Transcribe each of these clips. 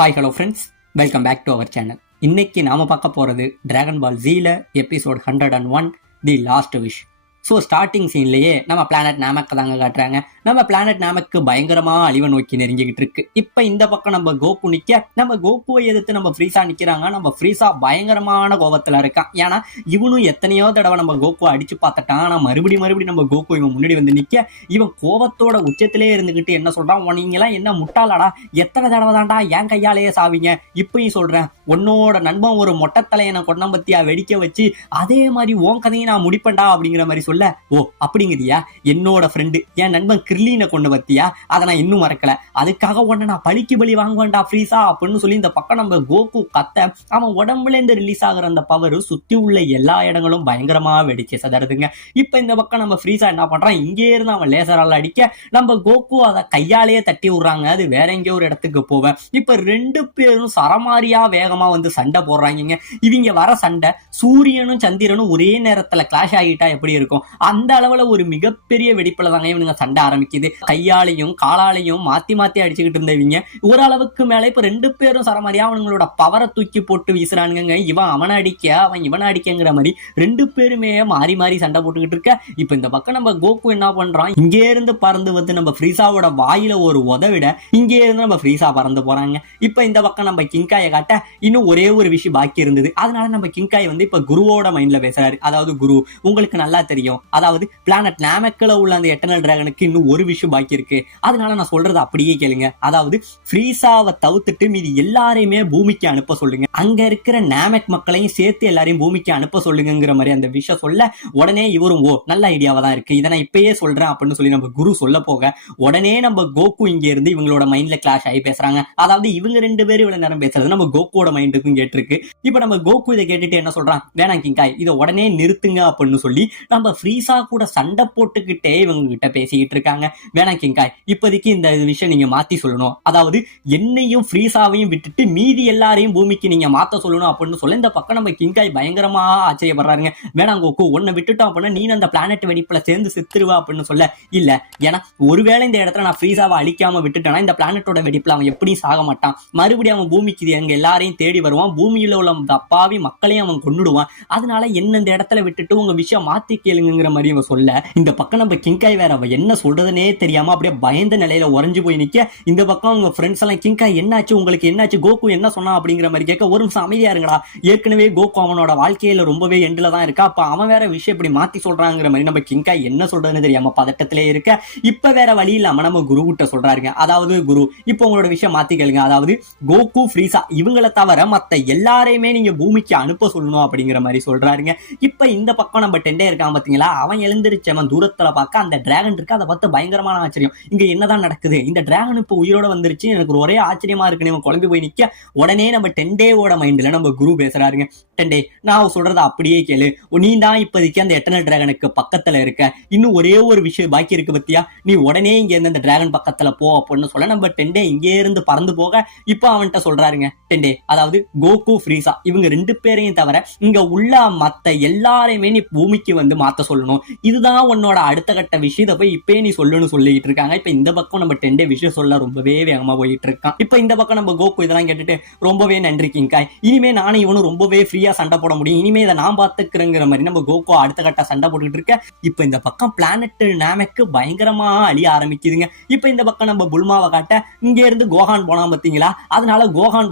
Hi hello friends, welcome back to our channel. இன்னைக்கு நாம பார்க்க போறது டிராகன் பால் ஜீல episode 101 the last wish. So starting சீன்லயே நம்ம பிளானட் நாமக்கை தாங்க காட்டுறாங்க. நம்ம பிளானட் நாமக்கு பயங்கரமா அழிவை நோக்கி நெருங்கிக்கிட்டு இருக்கு. இப்ப இந்த பக்கம் நம்ம கோகு நிக்க, நம்ம கோகுவை எதிர்த்து நம்ம ஃப்ரீசா நிக்கிறாங்க. நம்ம ஃப்ரீசா பயங்கரமான கோபத்துல இருக்கான். ஏன்னா இவனும் எத்தனையோ தடவை நம்ம கோகுவை அடிச்சு பார்த்துட்டான். ஆனா மறுபடியும் நம்ம கோகு இவன் முன்னாடி வந்து நிக்க, இவன் கோபத்தோட உச்சத்திலே இருந்துகிட்டு என்ன சொல்றான், நீங்களாம் என்ன முட்டாளாடா, எத்தனை தடவை தான்டா என் கையாலேயே சாவீங்க, இப்பயும் சொல்றேன், உன்னோட நண்பன் ஒரு மொட்டத்தலையனை கொண்டம்பத்தியா வெடிக்க வச்சு அதே மாதிரி உன் கதையை நான் முடிப்பேன்டா அப்படிங்கிற மாதிரி சொல்ல, ஓ அப்படிங்கிறியா, என்னோட ஃப்ரெண்டு என் நண்பன் கிர்லீனை கொண்டு பத்தியா, அதை நான் இன்னும் மறக்கல, அதுக்காக உடனே நான் பழிக்கு பலி வாங்குவேன்டா ஃப்ரீசா அப்படின்னு சொல்லி இந்த பக்கம் நம்ம கோகு கத்த, அவன் உடம்புல இருந்து ரிலீஸ் ஆகிற அந்த பவர் சுத்தி உள்ள எல்லா இடங்களும் பயங்கரமா வெடிச்சு சதறதுங்க. இப்ப இந்த பக்கம் நம்ம ஃப்ரீசா என்ன பண்றான், இங்கே இருந்து அவன் லேசரால அடிக்க நம்ம கோகு அதை கையாலேயே தட்டி விடுறாங்க. அது வேற எங்கேயோ ஒரு இடத்துக்கு போவேன். இப்ப ரெண்டு பேரும் சரமாரியா வேகமா வந்து சண்டை போடுறாங்க. இவங்க வர சண்டை சூரியனும் சந்திரனும் ஒரே நேரத்துல கிளாஷ் ஆகிட்டா எப்படி இருக்கும், அந்த அளவுல ஒரு மிகப்பெரிய வெடிப்புல தாங்க இவனுங்க சண்டை ஆரம்பிக்குது. கையாலையும் காலாலையும் மாத்தி மாத்தி அடிச்சுக்கிட்டு இருந்தவங்க ஓரளவுக்கு மேல இப்ப ரெண்டு பேரும் சரமாரியா அவனுங்களோட பவரை தூக்கி போட்டு வீசுறானுங்க. இவன் அவனை அடிக்க, அவன் இவனை அடிக்கங்கிற மாதிரி ரெண்டு பேருமே மாறி மாறி சண்டை போட்டுக்கிட்டு இருக்க. இப்ப இந்த பக்கம் நம்ம கோகு என்ன பண்றான், இங்கே இருந்து பறந்து வந்து நம்ம ஃப்ரீசாவோட வாயில ஒரு உதவிட இங்கே இருந்து நம்ம ஃப்ரீசா பறந்து போறாங்க. இப்ப இந்த பக்கம் நம்ம கிங்காயை காட்ட இன்னும் ஒரே ஒரு விஷயம் பாக்கி இருந்தது. அதனால நம்ம கிங்காய் வந்து இப்ப குருவோட மைண்ட்ல பேசுறாரு. அதாவது குரு, உங்களுக்கு நல்லா தெரியும், அதாவது பிளானட் நாமக்கல உள்ள அந்த எட்டர்னல் டிராகனுக்கு இன்னும் ஒரு விஷயம் பாக்கி இருக்கு. அதனால நான் சொல்றது அப்படியே கேளுங்க. அதாவது ஃப்ரீசாவை தவிர்த்துட்டு மீதி எல்லாரையுமே பூமிக்கு அனுப்ப சொல்லுங்க, அங்க இருக்கிற நாமக் மக்களையும் சேர்த்து எல்லாரையும் பூமிக்கு அனுப்ப சொல்லுங்கிற மாதிரி அந்த விஷயம் சொல்ல, உடனே இவரும் ஓ நல்ல ஐடியாவா தான் இருக்கு, இதை நான் இப்பயே சொல்றேன் அப்படின்னு சொல்லி நம்ம குரு சொல்ல போக, உடனே நம்ம கோகு இங்க இருந்து இவங்களோட மைண்ட்ல கிளாஷ் ஆகி பேசுறாங்க. அதாவது இவங்க ரெண்டு பேரும் இவ்வளவு நேரம் பேசுறது நம்ம கோகுவோட மைண்டுக்கும் கேட்டிருக்கு. இப்ப நம்ம கோகு இதை கேட்டுட்டு என்ன சொல்றான், வேணாம் கிங்காய், இதை உடனே நிறுத்துங்க அப்படின்னு சொல்லி நம்ம ஃப்ரீசா கூட சண்டை போட்டுக்கிட்டே இவங்க கிட்ட பேசிக்கிட்டு இருக்காங்க. வேணாம் கிங்காய், இப்போதைக்கு இந்த விஷயம் நீங்க மாத்தி சொல்லணும், அதாவது என்னையும் ஃப்ரீசாவையும் விட்டுட்டு மீதி எல்லாரையும் பூமிக்கு நீங்க மாத்த சொல்லணும் அப்படின்னு சொல்ல, இந்த பக்கம் நம்ம கிங்காய் பயங்கரமா ஆச்சரியப்படுறாங்க. வேணாம் கோகு, உன்னை விட்டுட்டோம் அப்படின்னா நீ அந்த பிளானட் வெடிப்புல சேர்ந்து செத்துருவா அப்படின்னு சொல்ல, இல்ல ஏன்னா ஒருவேளை இந்த இடத்துல நான் ஃப்ரீசாவை அழிக்காம விட்டுட்டேன்னா இந்த பிளானட்டோட வெடிப்புல அவன் எப்படியும் சாக மாட்டான், மறுபடியும் அவன் பூமிக்கு எங்க எல்லாரையும் தேடி வருவான், பூமியில உள்ள அப்பாவி மக்களையும் அவன் கொண்டுடுவான், அதனால என்ன இந்த இடத்துல விட்டுட்டு உங்க விஷயம் மாத்தி கேளுங்கிற மாதிரி இவன் சொல்ல, இந்த பக்கம் நம்ம கிங்காய் வேற அவ என்ன சொல்றதுனே தெரியாம அப்படியே பயந்த நிலையில உறைஞ்சு போய் நிக்க, இந்த பக்கம் அவங்க ஃப்ரெண்ட்ஸ் எல்லாம் கிங்காய் என்னாச்சு, உங்களுக்கு என்னாச்சு, கோகு என்ன சொன்னா அப்படிங்கிற மாதிரி கேட்க, ஒரு நிமிஷம் அமைதியா இருங்கடா, ஏற்கனவே கோகு அவனோட வாழ்க்கையில ரொம்பவே எண்டில் தான் இருக்கா, அப்ப அவன் வேற விஷயம் இப்படி மாத்தி சொல்றாங்கிற மாதிரி நம்ம கிங்காய் என்ன சொல்றதுன்னு தெரியாம பதட்டத்திலே இருக்க, இப்ப வேற வழி இல்லாம நம்ம குரு கிட்ட சொல்றாருங்க. அதாவது குரு, இப்ப உங்களோட விஷயம் மாத்தி கேளுங்க, அதாவது கோகு ஃப்ரீசா இவங்களை தவிர மத்த எல்லாரையுமே நீங்க பூமிக்கு அனுப்ப சொல்லணும் அப்படிங்கிற மாதிரி சொல்றாருங்க. இப்ப இந்த பக்கம் நம்ம டெண்டே இருக்கான் பாத்தீங்களா, அவன் எழுந்திருச்சவன் தூரத்துல பார்க்க அந்த டிராகன் இருக்கு, அதை பார்த்து பயங்கரமான ஆச்சரியம், இங்க என்னதான் நடக்குது, இந்த டிராகன் இப்ப உயிரோட வந்துருச்சு, எனக்கு ஒரே ஆச்சரியமா இருக்குன்னு இவன் குழம்பி போய் நிக்க, உடனே நம்ம டெண்டேவோட மைண்ட்ல நம்ம குரு பேசுறாருங்க. டெண்டே, நான் சொல்றதை அப்படியே கேளு, நீ தான் இப்போதைக்கு அந்த எட்டர்னல் டிராகனுக்கு பக்கத்துல இருக்க, இன்னும் ஒரே ஒரு விஷயம் பாக்கி இருக்கு பத்தியா, நீ உடனே இங்க இருந்து அந்த டிராகன் பக்கத்துல போ அப்படின்னு சொல்ல, நம்ம டெண்டே இங்கே இருந்து பறந்து போக, இப்ப அவன்கிட்ட சொல்றாருங்க, டெண்டே, அதாவது கோகு ஃப்ரீசா இவங்க ரெண்டு பேரையும் தவிர இங்க உள்ள மத்த எல்லாரையுமே நீ பூமிக்கு வந்து மாத்த சொல்லணும், இதுதான் உன்னோட அடுத்த கட்ட விஷயத்தை போய் இப்பே நீ சொல்லணும்னு சொல்லிட்டு இருக்காங்க. இப்ப இந்த பக்கம் நம்ம டெண்டே விஷயம் சொல்ல ரொம்பவே வேகமா போயிட்டு இருக்கான். இப்ப இந்த பக்கம் நம்ம கோகு இதெல்லாம் கேட்டுட்டு ரொம்பவே நன்றி கிங்காய், இனிமே நானும் இவனும் ரொம்பவே ஃப்ரீயா சண்டை போட முடியும், இனிமே இதை நான் பாத்துக்கிறேங்கிற மாதிரி நம்ம கோகு அடுத்த கட்ட சண்டை போட்டுக்கிட்டு இருக்க. இப்ப இந்த பக்கம் பிளானட் நாமக்கு பயங்கரமா அழிய ஆரம்பிக்குதுங்க. இப்ப இந்த பக்கம் நம்ம புல்மாவை காட்ட, இங்க இருந்து கோஹான் போனா பாத்தீங்களா, அதனால கோஹான்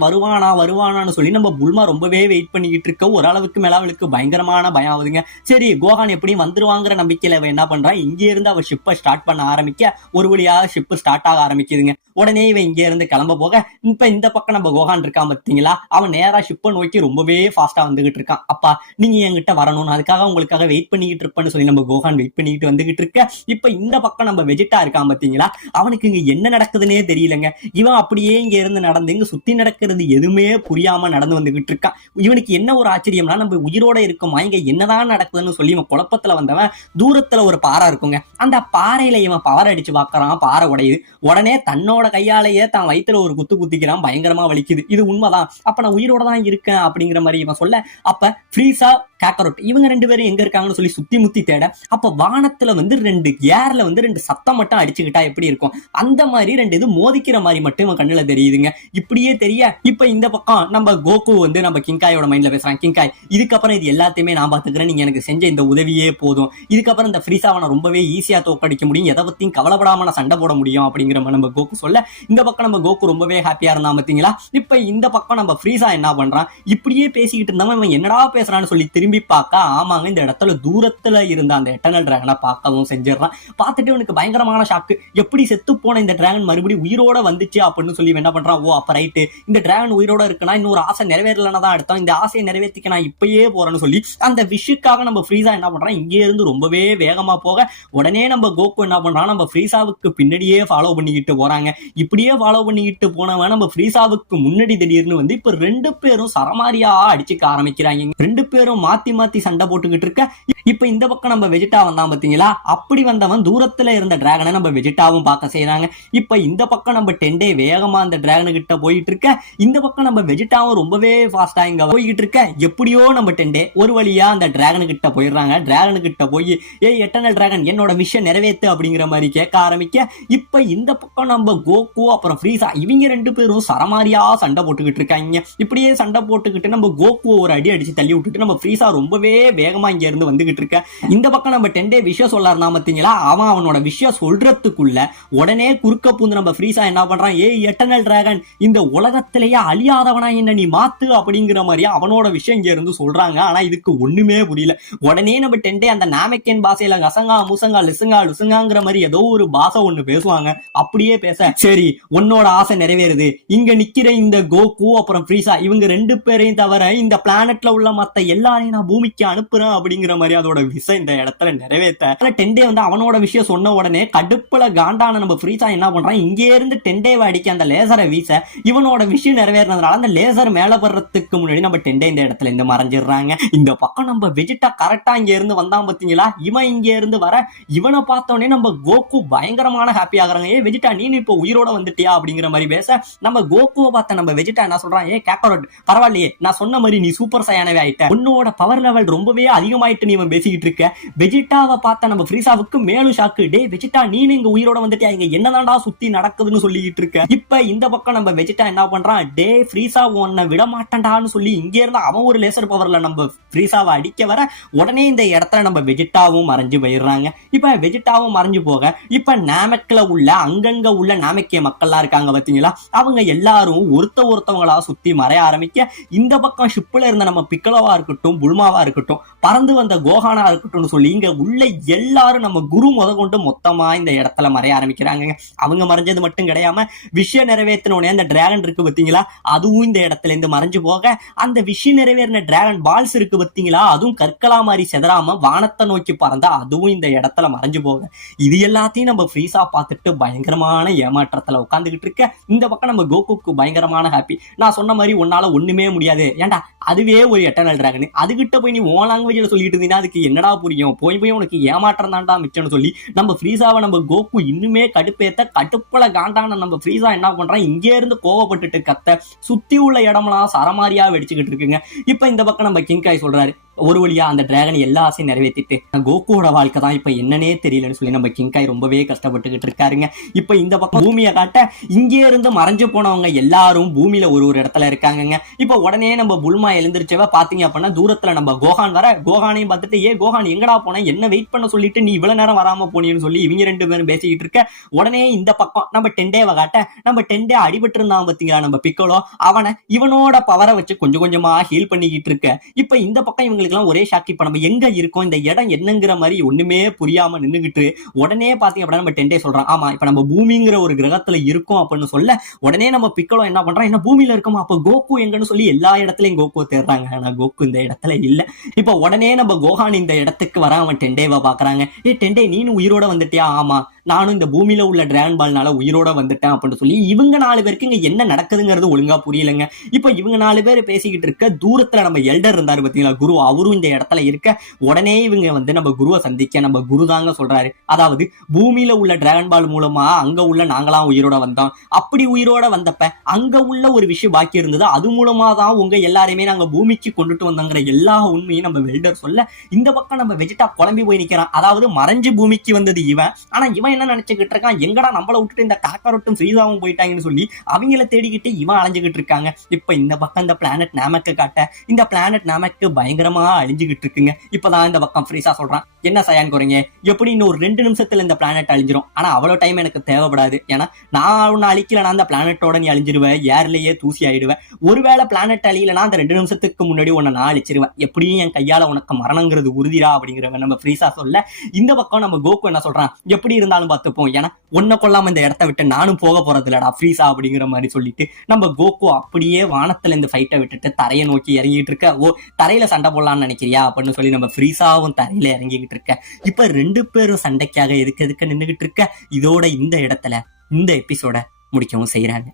வருவானான்னு சொல்லி நம்ம புல்மா ரொம்பவே வெயிட் பண்ணிக்கிட்டு இருக்க. ஓரளவுக்கு மேல அவளுக்கு பயங்கரமான பயம் ஆகுதுங்க. சரி கோஹான் எப்படியும் வந்துருவாங்கிற நம்பிக்கையில அவ என்ன பண்றா, இங்க இருந்து அவ ஷிப்பை ஸ்டார்ட் பண்ண ஆரம்பிக்க, ஒரு வழியாக ஷிப் ஸ்டார்ட் ஆக ஆரம்பிக்குதுங்க. உடனே இவன் இங்க இருந்து கிளம்ப போக, இப்ப இந்த பக்கம் நம்ம கோஹான் இருக்கான் பாத்தீங்களா, அவன் நேரா ஷிப்பை நோக்கி ரொம்பவே ஃபாஸ்டா வந்துகிட்டு இருக்கான். அப்பா நீங்க என்கிட்ட வரணும், அதுக்காக உங்களுக்காக வெயிட் பண்ணிக்கிட்டு இருப்பேன்னு சொல்லி நம்ம கோஹான் வெயிட் பண்ணிக்கிட்டு வந்துகிட்டு இருக்க. இப்ப இந்த பக்கம் நம்ம வெஜிட்டா இருக்கான் பாத்தீங்களா, அவனுக்கு இங்க என்ன நடக்குதுன்னே தெரியலங்க. இவன் அப்படியே இங்க இருந்து நடந்து இங்க சுத்தி நடக்கிறது எதுவுமே புரியாம நடந்து வந்துகிட்டு இருக்கான். இவனுக்கு என்ன ஒரு ஆச்சரியம்னா, நம்ம உயிரோட இருக்கோமா, இங்க என்னதான் நடக்குதுன்னு சொல்லி இவன் குழப்பத்துல வந்தவன் தூரத்துல ஒரு பாறை இருக்குங்க, அந்த பாறையில இவன் பவர் அடிச்சு பாக்குறான், பாறை உடையுது. உடனே தன்னோட கையாலேயே தான் வயிற்றுல ஒரு குத்து குத்திக்கிறான், பயங்கரமா வலிக்குது. இது உண்மைதான், அப்ப நான் உயிரோட தான் இருக்கேன் அப்படிங்கிற மாதிரி இவன் சொல்ல, அப்ப ஃப்ரீசா காக்கரோட் இவங்க 2 பேரும் எங்க இருக்காங்கன்னு சொல்லி சுத்தி முத்தி தேட, அப்ப வானத்துல வந்து 2 ஏர்ல வந்து 2 சத்தம் மட்டும் அடிச்சுக்கிட்டா எப்படி இருக்கும், அந்த மாதிரி 2 இது மோதிக்கிற மாதிரி மட்டும் இவன் கண்ணுல தெரியுதுங்க. இப்படியே தெரிய இப்ப இந்த பக்கம் நம்ம கோகு வந்து நம்ம கிங்காயோட மைண்ட்ல பேசுறான். கிங்காய், இதுக்கப்புறம் இது எல்லாத்தையுமே நான் பாத்துக்கிறேன், நீங்க எனக்கு செஞ்ச இந்த உதவியே போதும், இதுக்கப்புறம் இந்த ஃப்ரீசாவை நான் ரொம்பவே ஈஸியா தோக்கடிக்க முடியும், எதை பத்தியும் கவலைப்படாம நான் சண்டை போட முடியும் அப்படிங்கிற நம்ம கோகு சொல்ல, இந்த பக்கம் நம்ம கோகு ரொம்பவே ஹாப்பியா இருந்தா பாத்தீங்களா. இப்ப இந்த பக்கம் நம்ம ஃப்ரீசா என்ன பண்றான், இப்படியே பேசிக்கிட்டு இருந்தவன் இவன் என்னடா பேசுறான்னு சொல்லி திரும்பி பார்க்க, ஆமாங்க இந்த இடத்துல தூரத்துல இருந்த அந்த எட்டர்னல் டிராகனை பார்க்கவும் செஞ்சிடறான். பார்த்துட்டு இவனுக்கு பயங்கரமான ஷாக்கு, எப்படி செத்து போன இந்த டிராகன் மறுபடியும் உயிரோட வந்துச்சு அப்படின்னு சொல்லி என்ன பண்றான், ஓ அப்ப ரைட்டு இந்த டிராகன் உயிரோட இருக்குன்னா இன்னொரு ஆசை நிறைவேறலன்னா தான் அர்த்தம், இந்த ஆசையை நிறைவேற்றிக்க நான் இப்பயே போறேன்னு சொல்லி அந்த விஷுக்காக நம்ம ஃப்ரீசா என்ன பண்றான், இங்கே இருந்து ரொம்பவே வேகமா போக, உடனே நம்ம கோகு என்ன பண்றான், நம்ம ஃப்ரீசாவுக்கு பின்னாடியே ஃபாலோ பண்ணிக்கிட்டு போறாங்க. இப்படியே ஃபாலோ பண்ணிக்கிட்டு போனவன் நம்ம ஃப்ரீசாவுக்கு முன்னாடி திடீர்னு வந்து இப்ப 2 பேரும் சரமாரியா அடிச்சுக்க ஆரம்பிக்கிறாங்க. 2 பேரும் மாத்தி மாத்தி சண்டை போட்டுக்கிட்டு இருக்க, இப்ப இந்த பக்கம் நம்ம வெஜிடா வந்தான் பாத்தீங்களா, அப்படி வந்தவன் தூரத்துல இருந்த டிராகனை நம்ம வெஜிடாவும் பார்க்க செய்யறாங்க. இப்ப இந்த பக்கம் நம்ம டெண்டே வேகமா அந்த டிராகனு கிட்ட போயிட்டு இருக்க, இந்த பக்கம் நம்ம வெஜிடாவும் ரொம்பவே ஃபாஸ்டா இங்க போய்கிட்டு இருக்க, எப்படியோ நம்ம டெண்டே ஒரு வழியா அந்த டிராகனு கிட்ட போயிடுறாங்க. டிராகனு கிட்ட போய் ஏய் எட்டர்னல் டிராகன் என்னோட விஷயம் நிறைவேற்று அப்படிங்கிற மாதிரி கேட்க ஆரம்பிக்க, இப்ப இந்த பக்கம் நம்ம கோகு அப்புறம் ஃப்ரீசா இவங்க 2 பேரும் சரமாரியா சண்டை போட்டுக்கிட்டு இருக்காங்க. இப்படியே சண்டை போட்டுக்கிட்டு நம்ம கோகு ஒரு அடி அடிச்சு தள்ளி விட்டுட்டு நம்ம ஃப்ரீசா ரொம்பவே வேகமா இங்க இருந்து வந்துகிட்டு இருக்க, இந்த பக்கம் நம்ம டெண்டே விஷயம் சொல்ல இருந்தா பாத்தீங்களா, அவனோட விஷயம் சொல்றதுக்குள்ள உடனே குறுக்க பூந்து நம்ம ஃப்ரீசா என்ன பண்றான், ஏய் எட்டர்னல் டிராகன் இந்த உலகத்திலேயே அழியாதவனா என்ன நீ மாத்து அப்படிங்கிற மாதிரி அவனோட விஷயம் இங்க இருந்து சொல்றாங்க. ஆனா இதுக்கு ஒண்ணுமே புரியல. உடனே நம்ம டெண்டே அந்த நாமெக்கன் பாசையில கசங்கா முசங்கா லிசுங்கா லுசுங்காங்கிற மாதிரி ஏதோ ஒரு பாசை ஒண்ணு பேசுவாங்க. அப்படியே பேச, சரி உன்னோட ஆசை நிறைவேறுது, இங்க நிக்கிற இந்த கோகு அப்புறம் ஃப்ரீசா இவங்க 2 பேரையும் தவிர இந்த பிளானட்ல உள்ள மத்த எல்லாரையும் நான் பூமிக்கு அனுப்புறேன் அப்படிங்கிற மாதிரி அதோட விஷயம் இந்த இடத்துல நிறைவேற்ற, டெண்டே வந்து அவனோட விஷயம் சொன்ன உடனே கடுப்புல காண்டான நம்ம ஃப்ரீசா என்ன பண்றான், இங்கே இருந்து டெண்டேவை அடிக்க அந்த லேசரை வீச, இவனோட விஷயம் நிறைவேறதுனால அந்த லேசர் மேல வர்றதுக்கு முன்னாடி நம்ம டெண்டே இந்த இடத்துல இருந்து மறைஞ்சிடுறாங்க. இந்த பக்கம் நம்ம வெஜிடா கரெக்டா இங்க இருந்து வந்தான் பாத்தீங்களா, இவன் இங்க இருந்து வர இவனை பார்த்தோன்னே நம்ம கோகு பயங்கரமான ஹாப்பி ஆகுறாங்க. ஏ வெஜிடா நீ இப்ப உயிரோட வந்துட்டியா அப்படிங்கிற மாதிரி பேச, நம்ம கோகுவை பார்த்த நம்ம வெஜிடா என்ன சொல்றான், ஏ காக்கரோட் பரவாயில்லையே நான் சொன்ன மாதிரி நீ சூப்பர் சையானவே ஆயிட்ட, உன்னோட பவர் லெவல் ரொம்பவே அதிகமாயிட்டு நீ பேசிக்கிட்டு இருக்க. வெஜிடாவை பார்த்த நம்ம ஃப்ரீசாவுக்கு மேலும் ஷாக்கு, டே வெஜிடா நீ இங்க உயிரோட வந்துட்டியா, இங்க என்னதான்டா சுத்தி நடக்குதுன்னு சொல்லிட்டு இருக்க. இப்ப இந்த பக்கம் நம்ம வெஜிடா என்ன பண்றான், டே ஃப்ரீசா உன்னை விட மாட்டான்டான்னு சொல்லி இங்க இருந்து அவன் ஒரு லேசர் பவர்ல நம்ம ஃப்ரீசாவை அடிக்க வர, உடனே இந்த இடத்துல நம்ம வெஜிடாவும் மறைஞ்சு போயிடுறாங்க. இப்ப வெஜிடாவும் மறைஞ்சு போக, இப்ப நாமெக்ல உள்ள அங்கங்க உள்ள நாமெக்கிய மக்கள்லாம் இருக்காங்க பாத்தீங்களா, அவங்க எல்லாரும் ஒருத்தவங்களா சுத்தி மறைய ஆரம்பிக்க, இந்த பக்கம் ஷிப்ல இருந்த நம்ம பிக்கலோவா இருக்கட்டும் புல்மாவா இருக்கட்டும் பறந்து வந்த கோஹானா இருக்கட்டும் சொல்லி இங்க உள்ள எல்லாரும் நம்ம குரு முத கொண்டு மொத்தமா இந்த இடத்துல மறைய ஆரம்பிக்கிறாங்க. அவங்க மறைஞ்சது மட்டும் கிடையாம விஷயம் நிறைவேற்றினோடனே அந்த டிராகன் இருக்கு பாத்தீங்களா, அதுவும் இந்த இடத்துல இருந்து மறைஞ்சு போக, அந்த விஷயம் நிறைவேறின டிராகன் பால்ஸ் இருக்கு பாத்தீங்களா, அதுவும் கற்களா மாதிரி செதறாம வானத்தை நோக்கி பறந்தா அதுவும் இந்த இடத்துல மறைஞ்சு போக, இது எல்லாத்தையும் நம்ம ஃப்ரீசா பார்த்துட்டு பயங்கரமான ஏமாற்றத்துல உட்காந்துக்கிட்டு இருக்க. இந்த பக்கம் நம்ம கோகுக்கு பயங்கரமான ஹாப்பி, நான் சொன்ன மாதிரி உன்னால ஒண்ணுமே முடியாது, ஏன்டா அதுவே ஒரு எட்டர்னல் டிராகன், அதுகிட்ட போய் நீ ஓன் லாங்குவேஜ்ல சொல்லிட்டு இருந்தீங்கன்னா அதுக்கு என்னடா புரியும், போய் போய் உனக்கு ஏமாற்றம் தான்டா மிச்சம்னு சொல்லி நம்ம ஃப்ரீசாவை நம்ம கோகு இன்னுமே கடுப்பேத்த, கடுப்புல காண்டான நம்ம ஃப்ரீசா என்ன பண்றான், இங்கே இருந்து கோவப்பட்டுட்டு கத்த, சுத்தி உள்ள இடமெல்லாம் சரமாரியா வெடிச்சுக்கிட்டு இருக்குங்க. இப்ப இந்த பக்கம் நம்ம கிங்காய் சொல்றாரு, ஒரு வழியா அந்த டிராகன் எல்லா ஆசையும் நிறைவேற்றிட்டு கோகுவோட வாழ்க்கை தான் இப்ப என்னன்னே தெரியலன்னு சொல்லி நம்ம கிங்காய் ரொம்பவே கஷ்டப்பட்டுக்கிட்டு இருக்காருங்க. இப்ப இந்த பக்கம் பூமியை காட்ட, இங்கே இருந்து மறைஞ்சு போனவங்க எல்லாரும் பூமியில ஒரு இடத்துல இருக்காங்க. இப்ப உடனே நம்ம புல்மா எழுந்திருச்சவ பாத்தீங்க அப்படின்னா தூரத்துல நம்ம கோஹான் வர, கோஹானையும் பார்த்துட்டு ஏ கோஹான் எங்கடா போன, என்ன வெயிட் பண்ண சொல்லிட்டு நீ இவ்வளவு நேரம் வராம போனீன்னு சொல்லி இவங்க 2 பேரும் பேசிக்கிட்டு இருக்க. உடனே இந்த பக்கம் நம்ம டெண்டேவை காட்ட, நம்ம டெண்டே அடிபட்டு இருந்தான் பாத்தீங்களா நம்ம பிக்கோலோ, அவனை இவனோட பவரை வச்சு கொஞ்சம் கொஞ்சமா ஹீல் பண்ணிக்கிட்டு இருக்க. இப்ப இந்த பக்கம் இவங்களுக்கு ஒரே ஷாக், இப்ப நம்ம எங்க இருக்கோம், இந்த இடம் என்னங்கிற மாதிரி ஒண்ணுமே புரியாம நின்னுகிட்டு, உடனே பாத்தீங்க அப்படின்னா நம்ம டெண்டே சொல்றான், ஆமா இப்ப நம்ம பூமிங்கிற ஒரு கிரகத்துல இருக்கோம் அப்படின்னு சொல்ல, உடனே நம்ம பிக்கலோ என்ன பண்றான், என்ன பூமியில இருக்கோமா, அப்ப கோகு எங்கன்னு சொல்லி எல்லா இடத்துலயும் கோகு தேடுறாங்க. ஆனா கோகு இந்த இடத்துல இல்ல. இப்ப உடனே நம்ம கோஹான் இந்த இடத்துக்கு வர அவன் டெண்டேவை பாக்குறாங்க. ஏ டெண்டே நீனு உயிரோட வந்துட்டியா, ஆமா நானும் இந்த பூமியில உள்ள டிராகன் பால்னால உயிரோட வந்துட்டேன் அப்படின்னு சொல்லி இவங்க 4 பேருக்கு இங்க என்ன நடக்குதுங்கிறது ஒழுங்கா புரியலங்க. இப்ப இவங்க 4 பேர் பேசிக்கிட்டு இருக்க தூரத்துல நம்ம எல்டர் இருந்தாரு பாத்தீங்களா, குரு, அவரும் இந்த இடத்துல இருக்க உடனே இவங்க வந்து நம்ம குருவை சந்திக்க நம்ம குரு தாங்க சொல்றாரு, அதாவது பூமியில உள்ள டிராகன் பால் மூலமா அங்க உள்ள நாங்களாம் உயிரோட வந்தோம். அப்படி உயிரோட வந்தப்ப அங்க உள்ள ஒரு விஷயம் பாக்கி இருந்தது, அது மூலமா தான் உங்க எல்லாரையுமே நாங்க பூமிக்கு கொண்டுட்டு வந்தோங்கிற எல்லா உண்மையும் நம்ம வெல்டர் சொல்ல, இந்த பக்கம் நம்ம வெஜிடா குழம்பி போய் நிக்கிறான். அதாவது மறைஞ்சு பூமிக்கு வந்தது இவன், ஆனா இவன் என்ன நினைச்சுக்கிட்டு இருக்கான், எங்கடா நம்மளை விட்டுட்டு இந்த காக்கரோட்டும் ஸ்ரீதாவும் போயிட்டாங்கன்னு சொல்லி அவங்கள தேடிக்கிட்டு இவன் அலைஞ்சுக்கிட்டு இருக்காங்க. இப்ப இந்த பக்கம் இந்த பிளானட் நாமக்கு காட்ட, இந்த பிளானட் நாமக்கு பயங்கரமா அழிஞ்சுக்கிட்டு இருக்குங்க. இப்பதான் இந்த பக்கம் ஃப்ரீஸா சொல்றான், என்ன சயான் குறைங்க, எப்படி இன்னும் ஒரு 2 நிமிஷத்துல இந்த பிளானட் அழிஞ்சிரும், ஆனா அவ்வளவு டைம் எனக்கு தேவைப்படாது, ஏன்னா நான் உன்னை அழிக்கலனா அந்த பிளானட்டோட நீ அழிஞ்சிருவேன், ஏர்லயே தூசி ஆயிடுவேன். ஒருவேளை பிளானட் அழியலனா அந்த 2 நிமிஷத்துக்கு முன்னாடி உன்னை நான் அழிச்சிருவேன், எப்படியும் என் கையால உனக்கு மரணங்கிறது உறுதிடா அப்படிங்கிறவன் நம்ம ஃப்ரீஸா சொல்ல, இந்த பக்கம் நம்ம கோகு என்ன சொல்றான், எப்படி இருந்தாலும் பார்த்துப்போம், ஏன்னா உன்னை கொள்ளாம இந்த இடத்த விட்டு நானும் போக போறது இல்லடா ஃப்ரீஸா அப்படிங்கிற மாதிரி சொல்லிட்டு நம்ம கோகு அப்படியே வானத்துல இந்த ஃபைட்டை விட்டுட்டு தரையை நோக்கி இறங்கிட்டு இருக்க. ஓ, தரையில சண்டை போடலாம்னு நினைக்கிறியா அப்படின்னு சொல்லி நம்ம ஃப்ரீஸாவும் தரையில இறங்கிக்கிட்டு இருக்க. இப்ப 2 பேரும் சண்டைக்காக எதுக்கு நின்றுகிட்டு இருக்க. இதோட இந்த இடத்துல இந்த எபிசோட முடிக்கவும் செய்யறாங்க.